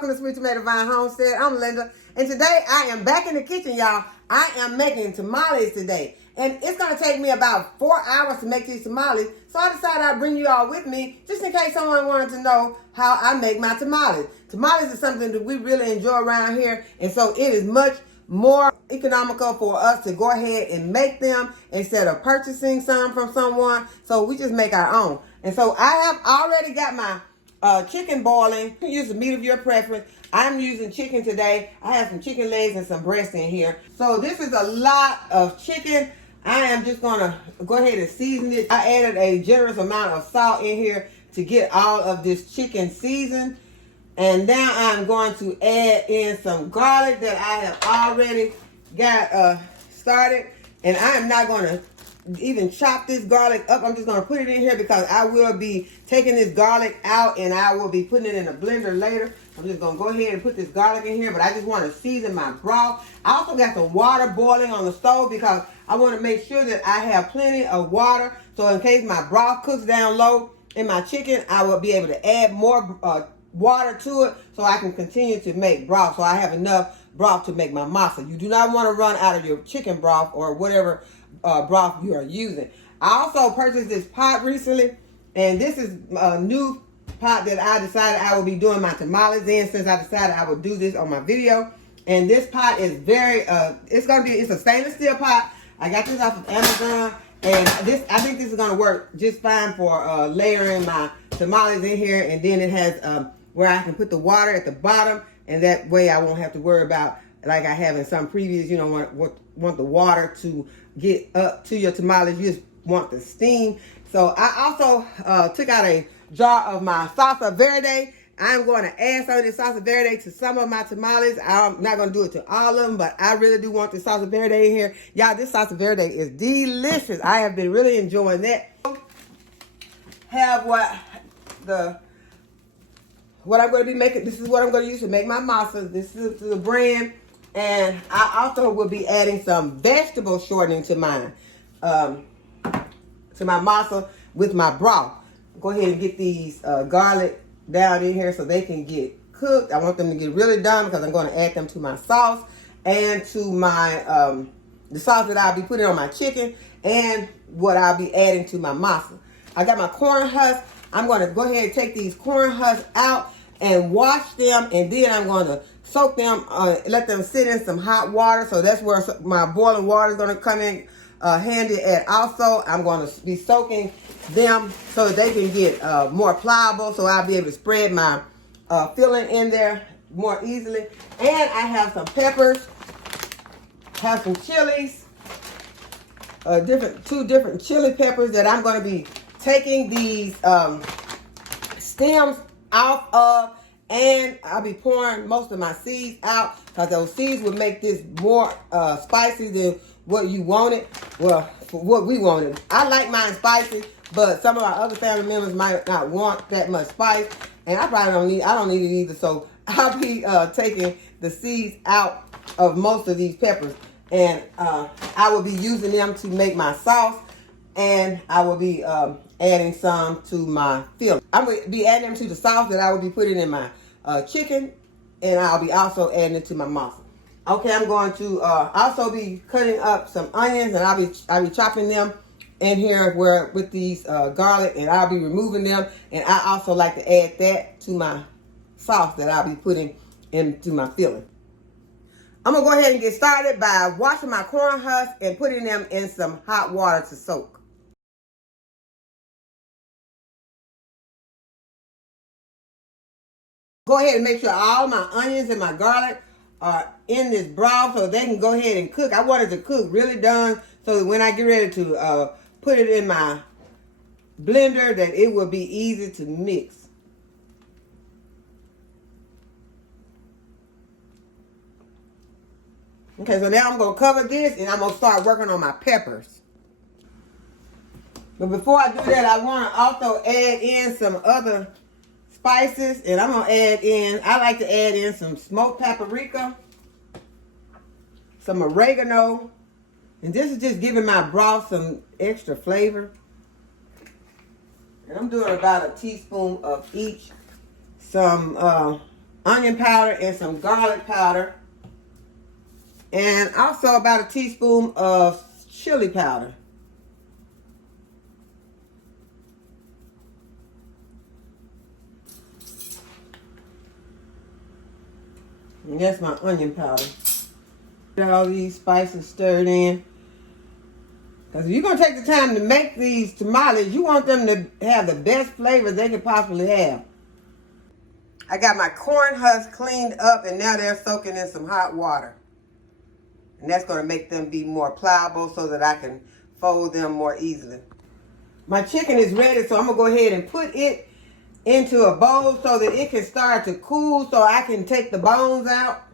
welcome to Sweet Tomato Vine Homestead. I'm Linda, and today I am back in the kitchen, y'all. I am making tamales today, and it's going to take me about 4 hours to make these tamales, so I decided I'd bring you all with me, just in case someone wanted to know how I make my tamales. Tamales is something that we really enjoy around here, and so it is much more economical for us to go ahead and make them instead of purchasing some from someone, so we just make our own. And so I have already got my chicken boiling. You can use the meat of your preference. I'm using chicken today. I have some chicken legs and some breast in here. So this is a lot of chicken. I am just gonna go ahead and season it. I added a generous amount of salt in here to get all of this chicken seasoned. And now I'm going to add in some garlic that I have already got started. And I am not going to even chop this garlic up. I'm just going to put it in here because I will be taking this garlic out and I will be putting it in a blender later. I'm just going to go ahead and put this garlic in here, but I just want to season my broth. I also got some water boiling on the stove because I want to make sure that I have plenty of water. So in case my broth cooks down low in my chicken, I will be able to add more water to it so I can continue to make broth, so I have enough broth to make my masa. You do not want to run out of your chicken broth or whatever broth you are using. I also purchased this pot recently, and this is a new pot that I decided I will be doing my tamales in, since I decided I would do this on my video. And this pot is very it's a stainless steel pot. I got this off of Amazon, and I think this is going to work just fine for layering my tamales in here. And then it has where I can put the water at the bottom, and that way I won't have to worry about, like I have in some previous, you know, want the water to get up to your tamales. You just want the steam. So I also took out a jar of my salsa verde. I'm going to add some of this salsa verde to some of my tamales. I'm not going to do it to all of them, but I really do want the salsa verde in here. Y'all, this salsa verde is delicious. I have been really enjoying that. Have what I'm going to be making. This is what I'm going to use to make my masa. This is the brand, and I also will be adding some vegetable shortening to mine, to my masa with my broth. Go ahead and get these garlic down in here so they can get cooked. I want them to get really done because I'm going to add them to my sauce and to my the sauce that I'll be putting on my chicken and what I'll be adding to my masa. I got my corn husks. I'm going to go ahead and take these corn husks out and wash them, and then I'm going to soak them, let them sit in some hot water. So that's where my boiling water is going to come in handy at. Also, I'm going to be soaking them so that they can get more pliable, so I'll be able to spread my filling in there more easily. And I have some peppers, have some chilies, two different chili peppers that I'm going to be taking these stems off of, and I'll be pouring most of my seeds out because those seeds would make this more spicy than what you wanted. Well, for what we wanted. I like mine spicy, but some of our other family members might not want that much spice, and I don't need it either. So I'll be taking the seeds out of most of these peppers, and I will be using them to make my sauce, and I will be adding some to my filling. I'm going to be adding them to the sauce that I will be putting in my chicken, and I'll be also adding it to my masa. Okay, I'm going to also be cutting up some onions, and I'll be chopping them in here with these garlic, and I'll be removing them. And I also like to add that to my sauce that I'll be putting into my filling. I'm going to go ahead and get started by washing my corn husks and putting them in some hot water to soak. Go ahead and make sure all my onions and my garlic are in this broth so they can go ahead and cook. I want it to cook really done so that when I get ready to put it in my blender, that it will be easy to mix. Okay, so now I'm going to cover this, and I'm going to start working on my peppers. But before I do that, I want to also add in some other spices, and I'm going to add in, I like to add in some smoked paprika, some oregano, and this is just giving my broth some extra flavor. And I'm doing about a teaspoon of each. Some onion powder and some garlic powder. And also about a teaspoon of chili powder. And that's my onion powder. Get all these spices stirred in. Because if you're going to take the time to make these tamales, you want them to have the best flavors they can possibly have. I got my corn husks cleaned up, and now they're soaking in some hot water. And that's going to make them be more pliable so that I can fold them more easily. My chicken is ready, so I'm going to go ahead and put it into a bowl so that it can start to cool so I can take the bones out.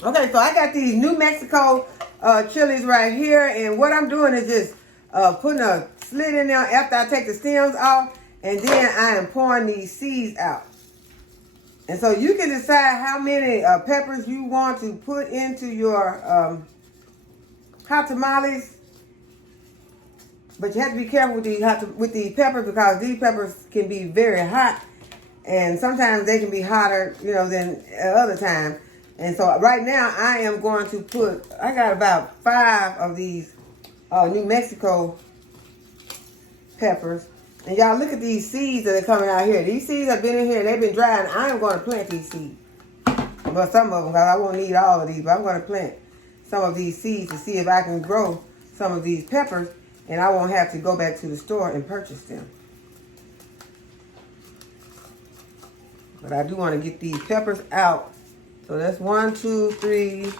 Okay, so I got these New Mexico chilies right here, and what I'm doing is just putting a slit in there after I take the stems off, and then I am pouring these seeds out. And so you can decide how many peppers you want to put into your hot tamales, but you have to be careful with these peppers because these peppers can be very hot, and sometimes they can be hotter, than other times. And so right now I am going to put, I got about 5 of these New Mexico peppers. And y'all look at these seeds that are coming out here. These seeds have been in here, they've been dry, and I am going to plant these seeds. Well, some of them, because I won't need all of these, but I'm going to plant some of these seeds to see if I can grow some of these peppers, and I won't have to go back to the store and purchase them. But I do want to get these peppers out. So that's 1, 2, 3,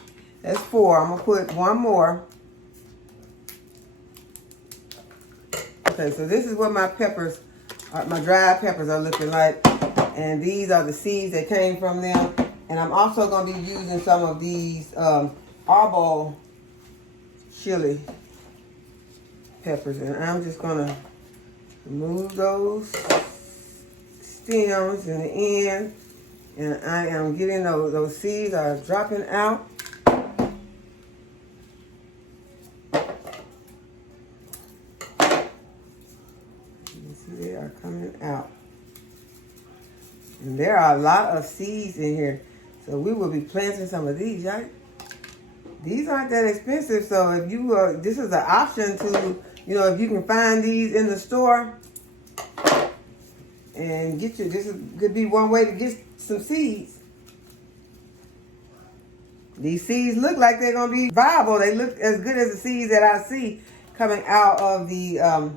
that's 4. I'm going to put one more. Okay, so this is what my peppers, my dried peppers are looking like. And these are the seeds that came from them. And I'm also going to be using some of these Arbol chili peppers. And I'm just going to remove those stems in the end. And I am getting those seeds are dropping out. You see they are coming out. And there are a lot of seeds in here. So we will be planting some of these, right? These aren't that expensive. So if you, this is an option to, if you can find these in the store and get you, could be one way to get some seeds. These seeds look like they're going to be viable. They look as good as the seeds that I see coming out of the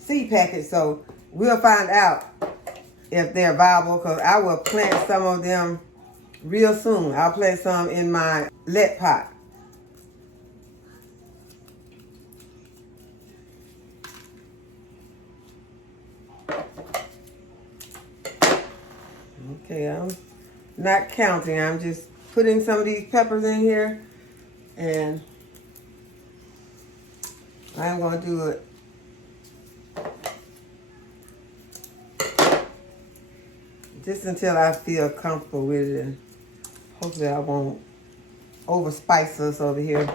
seed packet. So we'll find out if they're viable, because I will plant some of them real soon. I'll plant some in my lead pot. Okay, I'm not counting. I'm just putting some of these peppers in here, and I'm going to do it just until I feel comfortable with it, and hopefully I won't overspice us over here.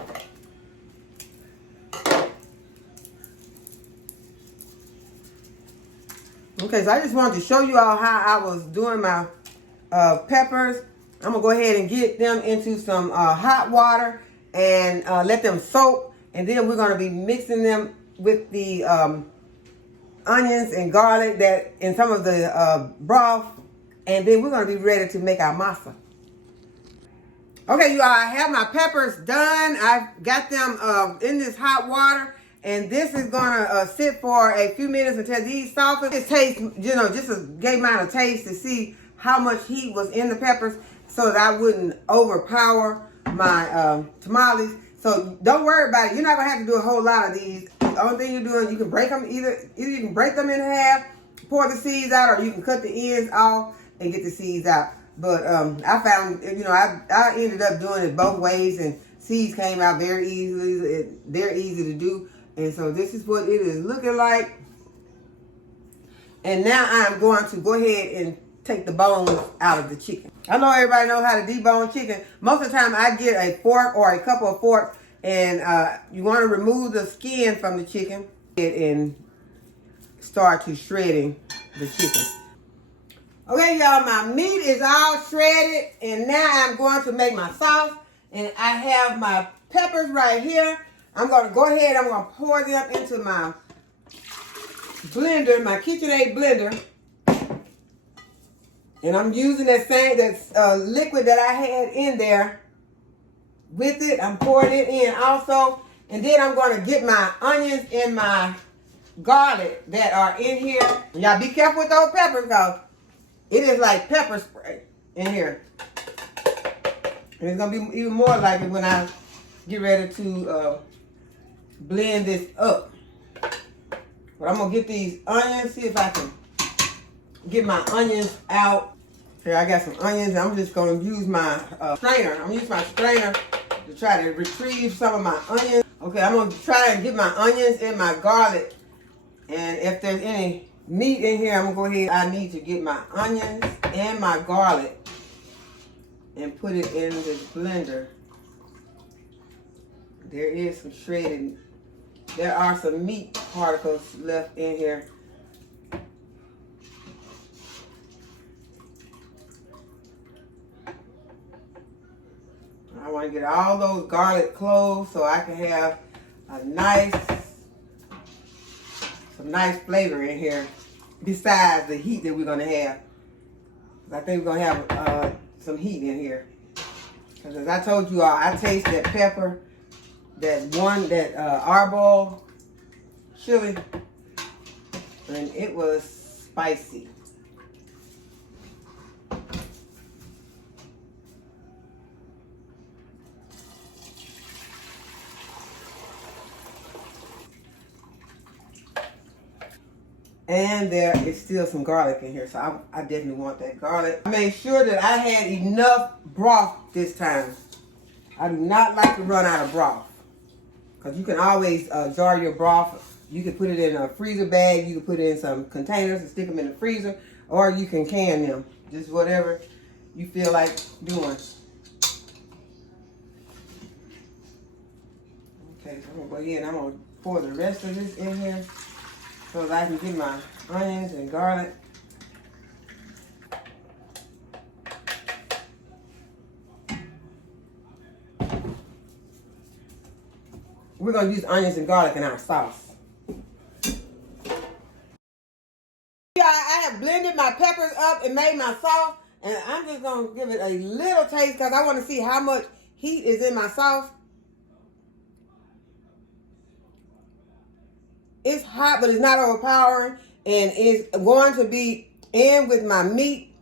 Okay, so I just wanted to show you all how I was doing my peppers. I'm going to go ahead and get them into some hot water and let them soak. And then we're going to be mixing them with the onions and garlic and some of the broth. And then we're going to be ready to make our masa. Okay, you all, I have my peppers done. I've got them in this hot water. And this is gonna sit for a few minutes until these soften. It tastes, just a gave mine a taste to see how much heat was in the peppers so that I wouldn't overpower my tamales. So don't worry about it. You're not gonna have to do a whole lot of these. The only thing you're doing, you can break them either you can break them in half, pour the seeds out, or you can cut the ends off and get the seeds out. But I found, I ended up doing it both ways, and seeds came out very easily. They're easy to do. And so this is what it is looking like. And now I'm going to go ahead and take the bones out of the chicken. I know everybody knows how to debone chicken. Most of the time I get a fork or a couple of forks, and you want to remove the skin from the chicken and start to shredding the chicken. Okay, y'all, my meat is all shredded, and now I'm going to make my sauce. And I have my peppers right here. I'm going to go ahead, I'm going to pour them into my blender, my KitchenAid blender. And I'm using that same liquid that I had in there with it. I'm pouring it in also. And then I'm going to get my onions and my garlic that are in here. Y'all be careful with those peppers, because it is like pepper spray in here. And it's going to be even more like it when I get ready to blend this up. But I'm going to get these onions, see if I can get my onions out. Here, I got some onions. I'm just going to use my strainer. I'm going to use my strainer to try to retrieve some of my onions. Okay, I'm going to try and get my onions and my garlic. And if there's any meat in here, I'm going to go ahead. I need to get my onions and my garlic and put it in this blender. There is some shredded. There are some meat particles left in here. I want to get all those garlic cloves so I can have some nice flavor in here besides the heat that we're going to have. I think we're going to have some heat in here. Because as I told you all, I taste that pepper, that Arbol chili, and it was spicy. And there is still some garlic in here, so I definitely want that garlic. I made sure that I had enough broth this time. I do not like to run out of broth, because you can always jar your broth. You can put it in a freezer bag. You can put it in some containers and stick them in the freezer, or you can can them. Just whatever you feel like doing. Okay, so I'm going to go ahead and I'm going to pour the rest of this in here, so that I can get my onions and garlic. We're going to use onions and garlic in our sauce. I have blended my peppers up and made my sauce. And I'm just going to give it a little taste because I want to see how much heat is in my sauce. It's hot, but it's not overpowering. And it's going to be in with my meat.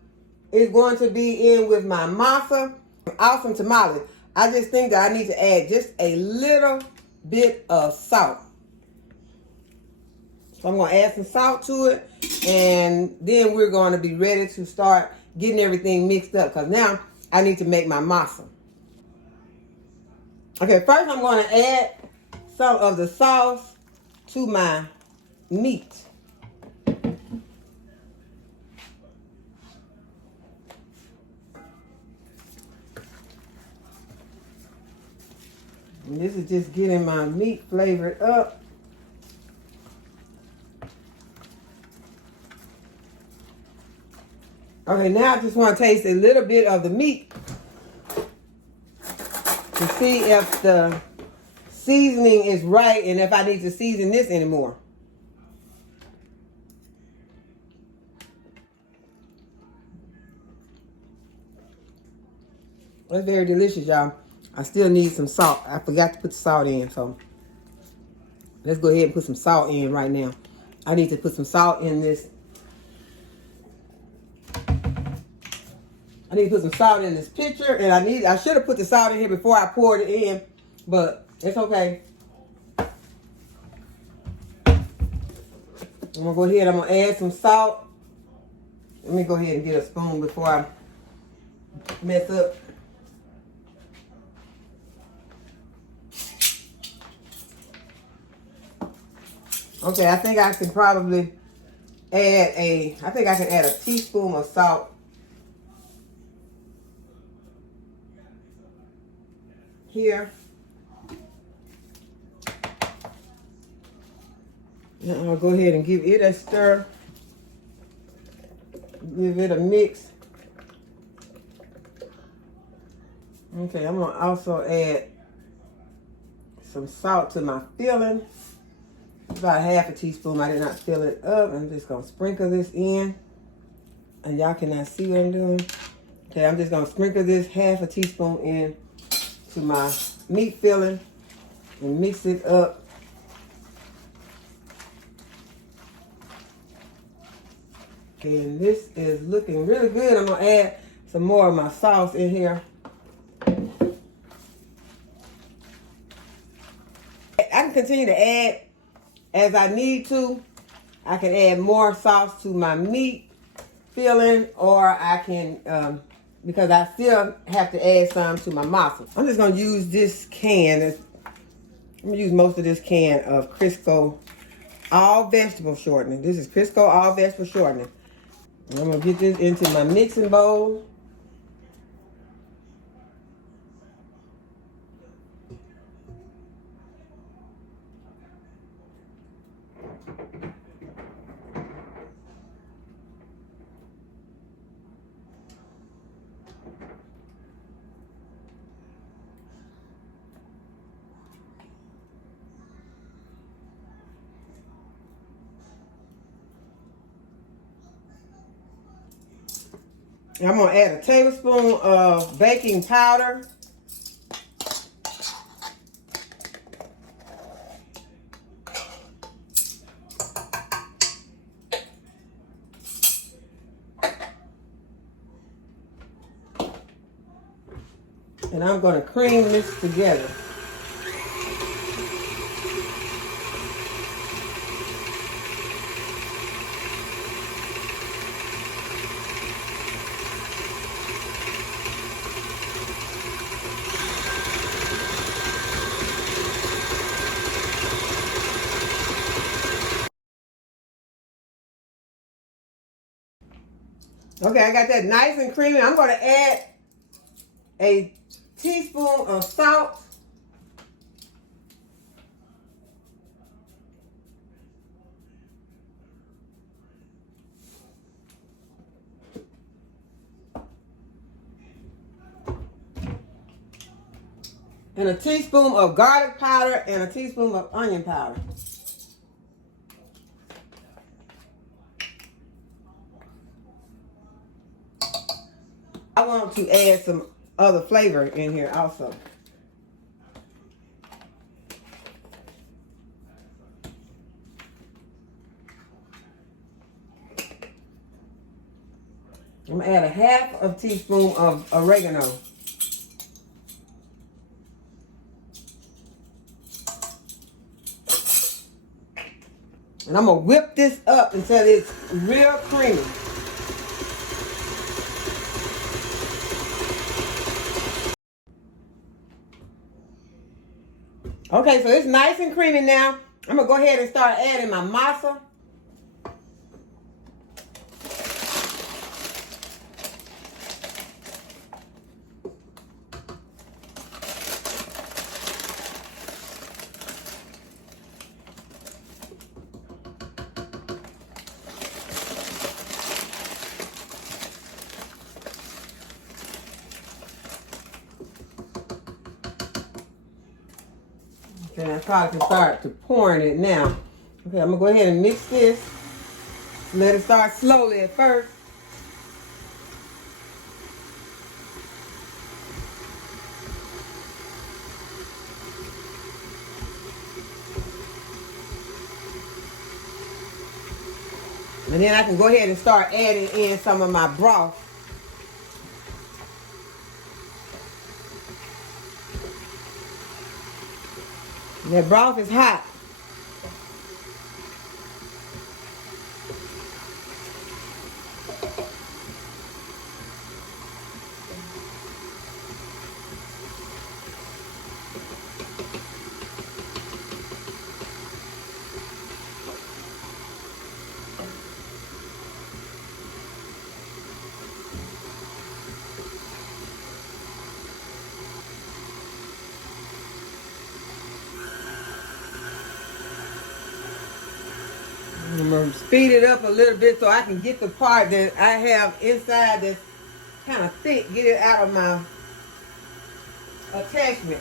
It's going to be in with my masa. Awesome tamale. I just think that I need to add just a little bit of salt. So I'm going to add some salt to it. And then we're going to be ready to start getting everything mixed up. Because now I need to make my masa. Okay, first I'm going to add some of the sauce to my meat. And this is just getting my meat flavored up. Okay, now I just want to taste a little bit of the meat to see if the seasoning is right and if I need to season this anymore. It's very delicious, y'all. I still need some salt. I forgot to put the salt in, so let's go ahead and put some salt in right now. I need to put some salt in this. I need to put some salt in this pitcher, and I should have put the salt in here before I poured it in, but it's okay. I'm gonna go ahead. I'm gonna add some salt. Let me go ahead and get a spoon before I mess up. Okay, I think I can probably add a teaspoon of salt here. Now I'll go ahead and give it a stir. Give it a mix. Okay, I'm gonna also add some salt to my filling. About half a teaspoon. I did not fill it up. I'm just gonna sprinkle this in. And y'all cannot see what I'm doing. Okay, I'm just gonna sprinkle this half a teaspoon in to my meat filling and mix it up. And this is looking really good. I'm gonna add some more of my sauce in here. I can continue to add as I need to. I can add more sauce to my meat filling, or I can, because I still have to add some to my masa. I'm just gonna use this can. I'm gonna use most of this can of Crisco all vegetable shortening. This is Crisco all vegetable shortening. And I'm gonna get this into my mixing bowl. And I'm gonna add a tablespoon of baking powder. And I'm gonna cream this together. Okay, I got that nice and creamy. I'm gonna add a teaspoon of salt. And a teaspoon of garlic powder and a teaspoon of onion powder. I want to add some other flavor in here also. I'm gonna add a half of a teaspoon of oregano. And I'm gonna whip this up until it's real creamy. Okay, so it's nice and creamy now. I'm gonna go ahead and start adding my masa. And I probably can start to pouring it now. Okay, I'm gonna go ahead and mix this. Let it start slowly at first. And then I can go ahead and start adding in some of my broth. And that broth is hot. gonna speed it up a little bit so I can get the part that I have inside that's kind of thick, get it out of my attachment.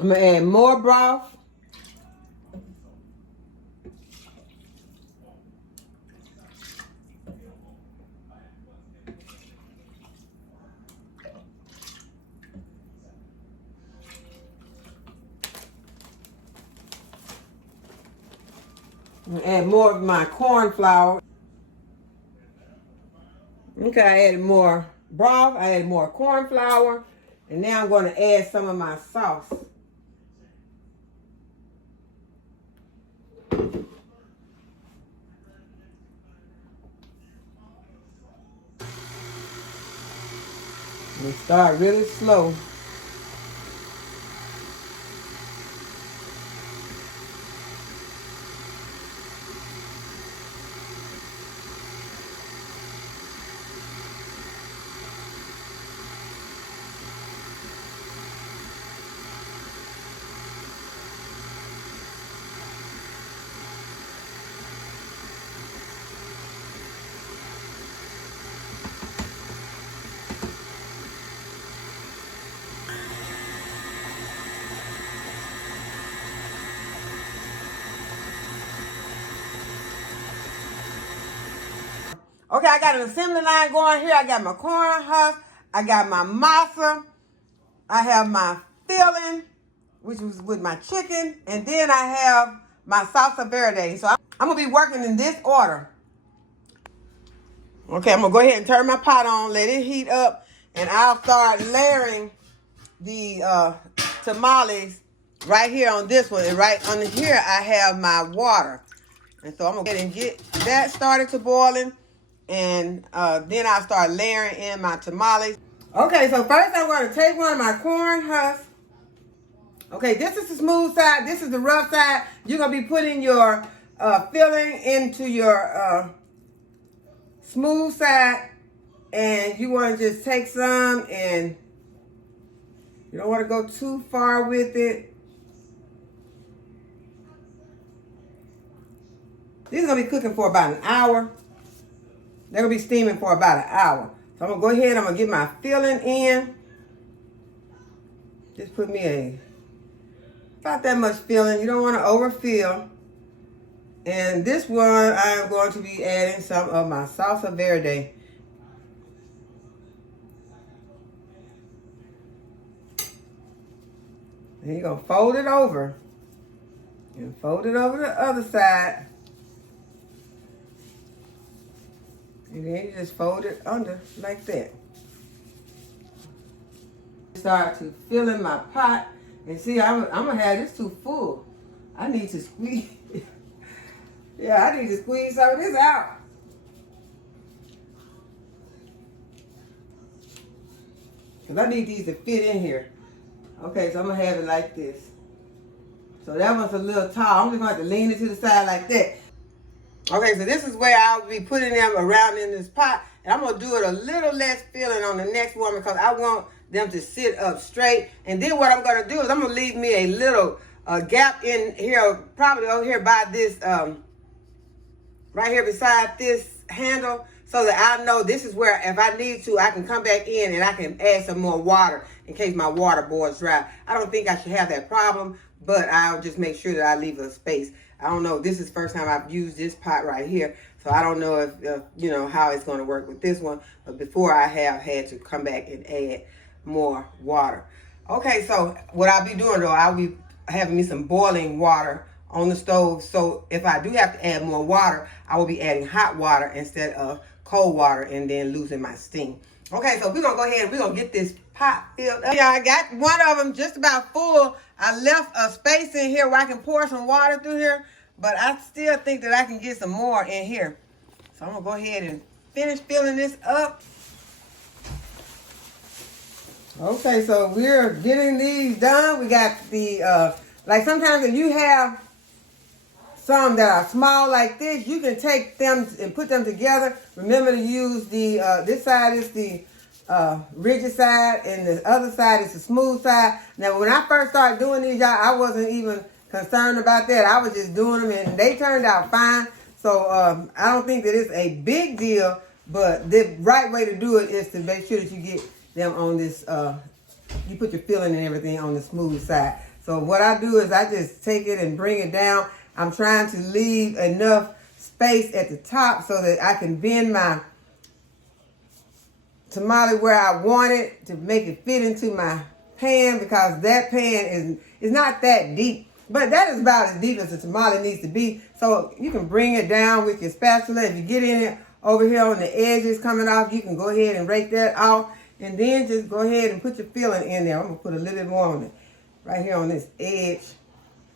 I'm gonna add more broth. I'm gonna add more of my corn flour. Okay, I added more broth, I added more corn flour, and now I'm going to add some of my sauce. And start really slow. Okay, I got an assembly line going here. I got my corn husk. I got my masa. I have my filling, which was with my chicken. And then I have my salsa verde. So I'm going to be working in this order. Okay, I'm going to go ahead and turn my pot on, let it heat up, and I'll start layering the tamales right here on this one. And right under here, I have my water. And so I'm going to go ahead and get that started to boiling. And then I'll start layering in my tamales. Okay, so first I'm going to take one of my corn husks. Okay, this is the smooth side. This is the rough side. You're going to be putting your filling into your smooth side. And you want to just take some, and you don't want to go too far with it. These are going to be cooking for about an hour. They're going to be steaming for about an hour. So I'm going to go ahead. I'm going to get my filling in. Just put me about that much filling. You don't want to overfill. And this one, I am going to be adding some of my salsa verde. And you're going to fold it over. And fold it over the other side. And then you just fold it under like that. Start to fill in my pot. And see, I'm going to have this too full. I need to squeeze. Yeah, I need to squeeze some of this out. Because I need these to fit in here. Okay, so I'm going to have it like this. So that one's a little tall. I'm just going to have to lean it to the side like that. Okay, so this is where I'll be putting them around in this pot. And I'm going to do it a little less filling on the next one because I want them to sit up straight. And then what I'm going to do is I'm going to leave me a little gap in here, probably over here by this, right here beside this handle, so that I know this is where if I need to, I can come back in and I can add some more water in case my water boils dry. I don't think I should have that problem, but I'll just make sure that I leave a space. I don't know. This is the first time I've used this pot right here. So I don't know if, you know, how it's going to work with this one. But before I have had to come back and add more water. Okay, so what I'll be doing though, I'll be having me some boiling water on the stove. So if I do have to add more water, I will be adding hot water instead of cold water and then losing my steam. Okay, so we're going to go ahead and we're going to get this pot filled up. Yeah, I got one of them just about full. I left a space in here where I can pour some water through here, but I still think that I can get some more in here. So I'm gonna go ahead and finish filling this up. Okay, so we're getting these done. We got the, like sometimes if you have some that are small like this, you can take them and put them together. Remember to use the, this side is the rigid side and the other side is the smooth side. Now when I first started doing these, y'all, I wasn't even concerned about that. I was just doing them and they turned out fine. So I don't think that it's a big deal, but the right way to do it is to make sure that you get them on this, you put your filling and everything on the smooth side. So what I do is I just take it and bring it down. I'm trying to leave enough space at the top so that I can bend my tamale where I want it to make it fit into my pan, because that pan is not that deep. But that is about as deep as the tamale needs to be. So you can bring it down with your spatula. If you get in it over here on the edges coming off, you can go ahead and rake that off. And then just go ahead and put your filling in there. I'm going to put a little bit more on it right here on this edge.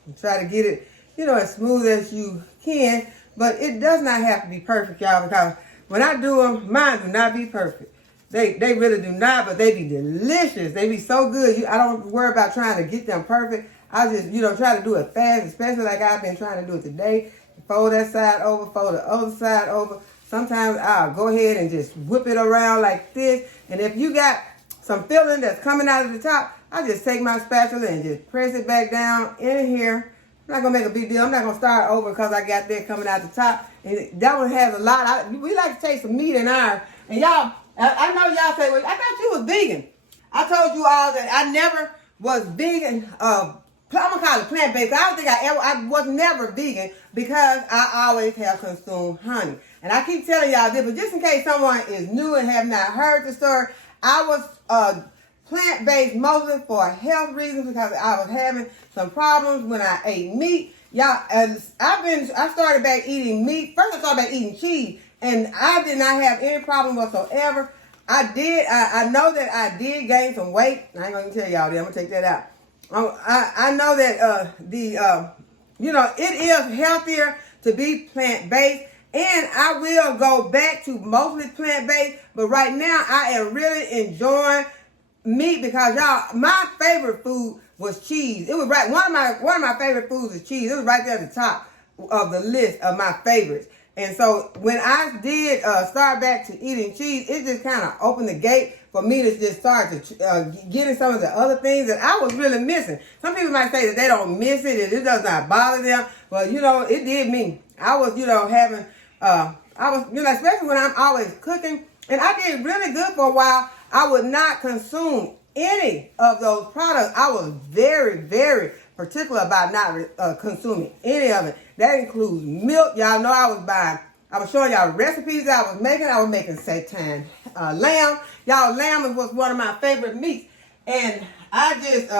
And try to get it, as smooth as you can. But it does not have to be perfect, y'all, because when I do them, mine do not be perfect. They really do not, but they be delicious. They be so good. I don't worry about trying to get them perfect. I just, try to do it fast, especially like I've been trying to do it today. Fold that side over, fold the other side over. Sometimes I'll go ahead and just whip it around like this. And if you got some filling that's coming out of the top, I just take my spatula and just press it back down in here. I'm not going to make a big deal. I'm not going to start over because I got that coming out the top. And that one has a lot. We like to take some meat in ours. And y'all, I know y'all say, well, I thought you was vegan. I told you all that I never was vegan. I'm going to call it plant-based. I don't think I was never vegan because I always have consumed honey. And I keep telling y'all this, but just in case someone is new and have not heard the story, I was plant-based mostly for health reasons because I was having some problems when I ate meat. Y'all, I started back eating meat. First I started back eating cheese, and I did not have any problem whatsoever. I know that I did gain some weight. I ain't going to tell y'all that. I'm going to take that out. I know that it is healthier to be plant-based, and I will go back to mostly plant-based, but right now I am really enjoying meat because y'all, my favorite food was cheese. It was right, one of my favorite foods is cheese. It was right there at the top of the list of my favorites. And so when I did start back to eating cheese, it just kind of opened the gate for me to just start to getting some of the other things that I was really missing. Some people might say that they don't miss it and it does not bother them. But, it did me. I was, having, especially when I'm always cooking. And I did really good for a while. I would not consume any of those products. I was very, very particular about not consuming any of it. That includes milk. Y'all know I was showing y'all recipes that I was making. I was making seitan lamb. Y'all, lamb was one of my favorite meats. And I just,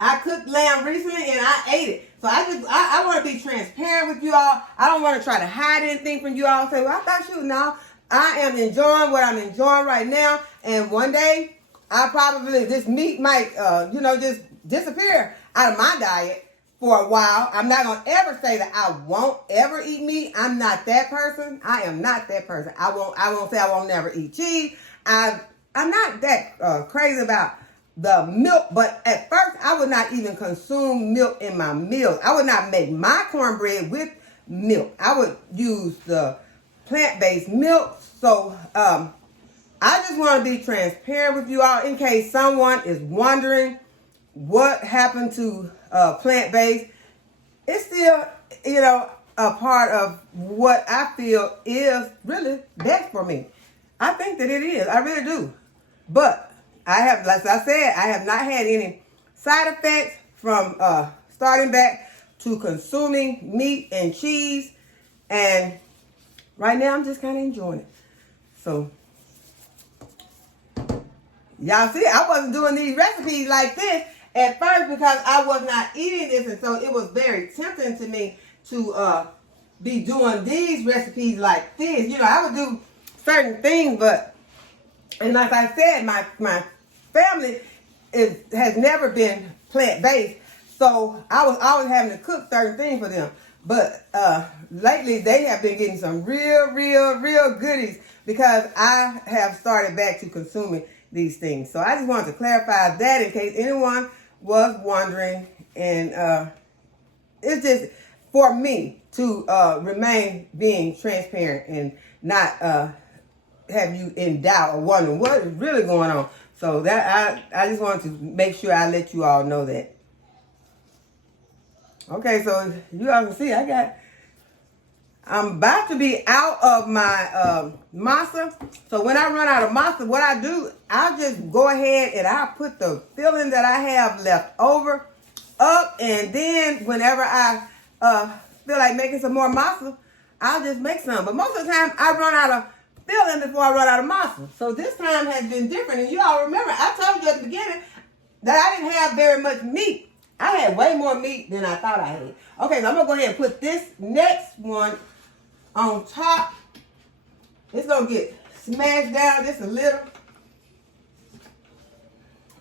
I cooked lamb recently and I ate it. So I want to be transparent with you all. I don't want to try to hide anything from you all. Say, well, I thought you know. I am enjoying what I'm enjoying right now. And one day, this meat might, just disappear out of my diet for a while. I'm not going to ever say that I won't ever eat meat. I'm not that person. I am not that person. I won't say I won't never eat cheese. I'm not that crazy about the milk, but at first I would not even consume milk in my meals. I would not make my cornbread with milk. I would use the plant-based milk. So I just want to be transparent with you all in case someone is wondering what happened to plant-based. It's still, a part of what I feel is really best for me. I think that it is. I really do. But like I said, I have not had any side effects from starting back to consuming meat and cheese. And right now, I'm just kind of enjoying it. So, y'all see, I wasn't doing these recipes like this at first because I was not eating this. And so it was very tempting to me to be doing these recipes like this. I would do certain things, and like I said, my family has never been plant-based. So I was always having to cook certain things for them. But lately they have been getting some real goodies because I have started back to consuming these things. So I just wanted to clarify that in case anyone was wondering. And it's just for me to remain being transparent and not have you in doubt or wondering what is really going on. So that I just wanted to make sure I let you all know that. Okay, so you all can see I'm about to be out of my masa. So when I run out of masa, what I do, I'll just go ahead and I'll put the filling that I have left over up, and then whenever I feel like making some more masa, I'll just make some. But most of the time, I run out of filling before I run out of masa. So this time has been different. And you all remember, I told you at the beginning that I didn't have very much meat. I had way more meat than I thought I had. Okay, so I'm going to go ahead and put this next one on top. It's going to get smashed down just a little.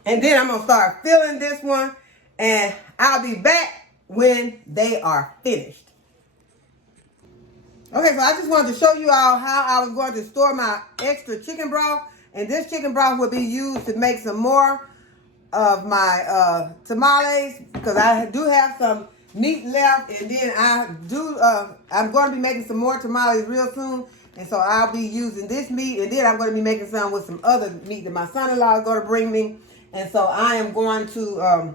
And then I'm going to start filling this one. And I'll be back when they are finished. Okay, so I just wanted to show you all how I was going to store my extra chicken broth. And this chicken broth will be used to make some more of my tamales, because I do have some meat left, and then I'm going to be making some more tamales real soon, and so I'll be using this meat, and then I'm going to be making some with some other meat that my son-in-law is going to bring me, and so I am going to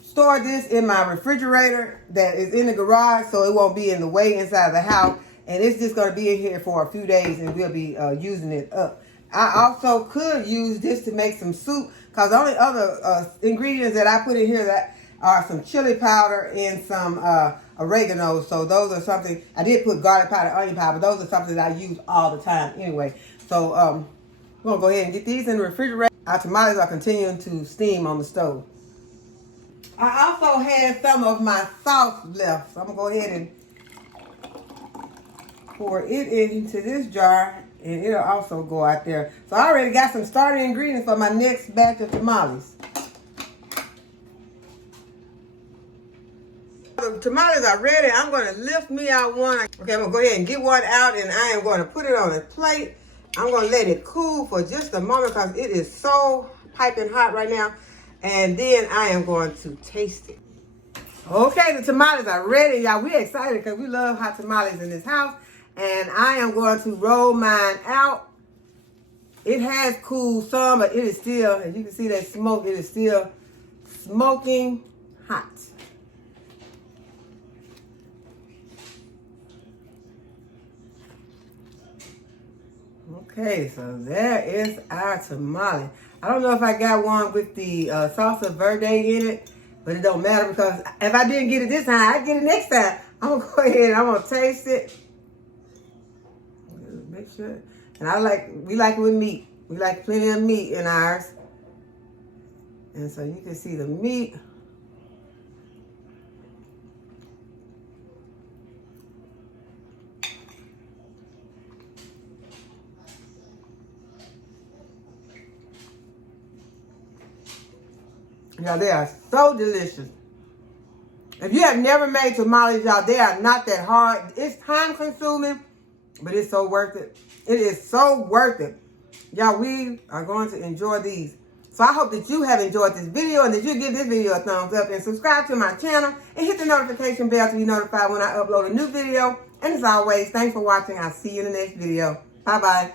store this in my refrigerator that is in the garage, so it won't be in the way inside of the house, and it's just going to be in here for a few days, and we'll be using it up. I also could use this to make some soup, because the only other ingredients that I put in here that are some chili powder and some oregano. So those are something, I did put garlic powder, onion powder, but those are something that I use all the time anyway. So we're going to go ahead and get these in the refrigerator. Our tamales are continuing to steam on the stove. I also had some of my sauce left, so I'm going to go ahead and pour it into this jar. And it'll also go out there. So I already got some starting ingredients for my next batch of tamales. The tamales are ready. I'm going to lift me out one. Okay, I'm going to go ahead and get one out, and I am going to put it on a plate. I'm going to let it cool for just a moment because it is so piping hot right now. And then I am going to taste it. Okay, the tamales are ready, y'all. We're excited because we love hot tamales in this house. And I am going to roll mine out. It has cooled some, but it is still, as you can see that smoke, it is still smoking hot. Okay, so there is our tamale. I don't know if I got one with the salsa verde in it, but it don't matter because if I didn't get it this time, I get it next time. I'm going to go ahead and I'm going to taste it. Make sure. And we like it with meat. We like plenty of meat in ours. And so you can see the meat. Y'all, they are so delicious. If you have never made tamales, y'all, they are not that hard. It's time consuming, but it's so worth it. It is so worth it. Y'all, we are going to enjoy these. So I hope that you have enjoyed this video and that you give this video a thumbs up and subscribe to my channel and hit the notification bell to be notified when I upload a new video. And as always, thanks for watching. I'll see you in the next video. Bye-bye.